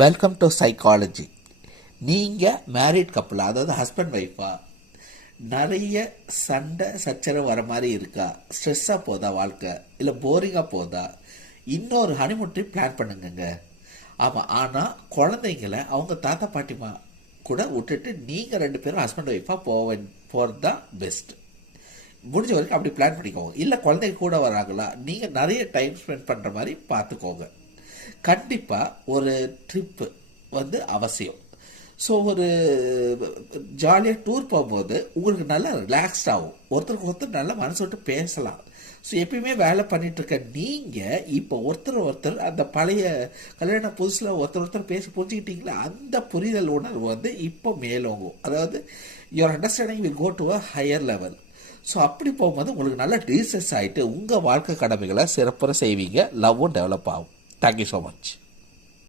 Welcome to psychology. நீங்கள் married கப்பலா, அதாவது husband ஒய்ஃபா, நிறைய சண்டை சச்சரவு வர மாதிரி இருக்கா? ஸ்ட்ரெஸ்ஸாக போதா வாழ்க்கை, இல்லை போரிங்காக போதா? இன்னொரு ஹனிமூன் ட்ரிப் பிளான் பண்ணுங்க. ஆமாம், ஆனால் குழந்தைங்கள அவங்க தாத்தா பாட்டிமா கூட விட்டுட்டு நீங்கள் 2 பேரும் ஹஸ்பண்ட் ஒய்ஃபாக போகிறது தான் பெஸ்ட். முடிஞ்ச வரைக்கும் அப்படி பிளான் பண்ணிக்கோங்க. இல்லை குழந்தைங்க கூட வராங்களா, நீங்கள் நிறைய டைம் ஸ்பெண்ட் பண்ணுற மாதிரி பார்த்துக்கோங்க. கண்டிப்பாக ஒரு ட்ரிப்பு அவசியம். ஸோ ஒரு ஜாலியாக டூர் போகும்போது உங்களுக்கு நல்லா ரிலாக்ஸ்ட் ஆகும். ஒருத்தருக்கு ஒருத்தர் நல்லா மனசு விட்டு பேசலாம். ஸோ எப்பயுமே வேலை பண்ணிகிட்ருக்க நீங்கள் இப்போ ஒருத்தர் அந்த பழைய கல்யாண புதுசில் ஒருத்தர் பேசி புரிஞ்சுக்கிட்டீங்களா, அந்த புரிதல் உணர்வு இப்போ மேலோங்கும். அதாவது your understanding will go to a higher level. So அப்படி போகும்போது உங்களுக்கு நல்லா டீசஸ் ஆகிட்டு உங்கள் வாழ்க்கை கடமைகளை சிறப்பாக செய்வீங்க. லவ்வும் டெவலப் ஆகும். Thank you so much.